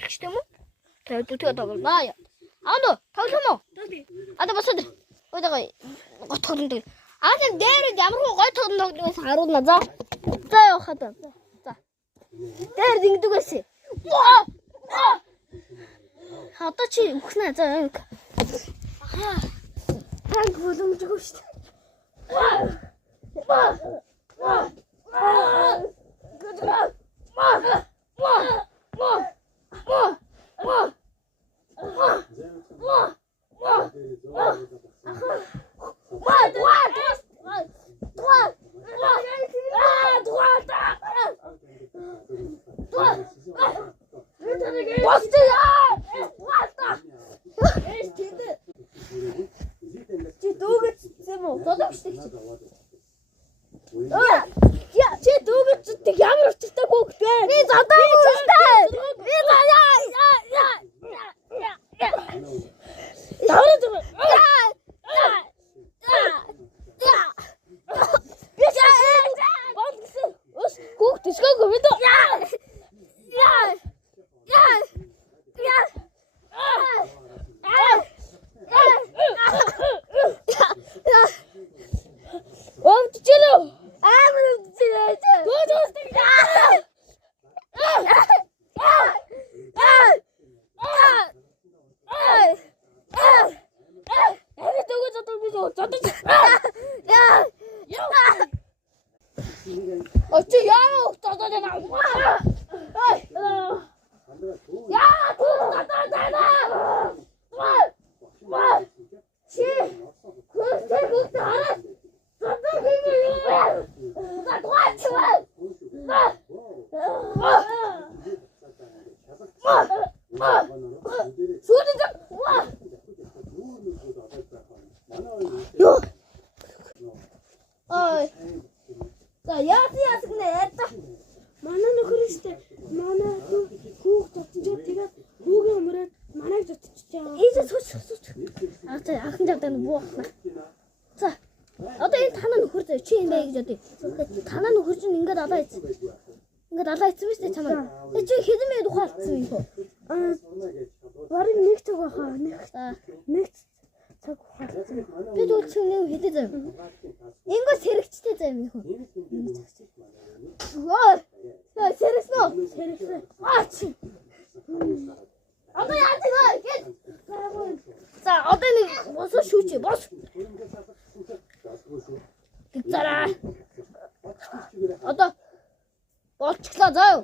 тоглож тийм үү? Тэгээ тоглоно яа. Аа тоглоно уу? Одоо босоод. Ой дагаа гот тоглоно. Аа тийм дээр ямар гой тоглоно харуулна за. За явахад. За. Дээр ингэдэг байсан. Одоо чи өгнө за. Танк боломжгүй шүү чи дүүгэж зүтдэг ямар учиртай хөөхтэй. Би задаагүй үстэй. Би болчихлоо заа юу.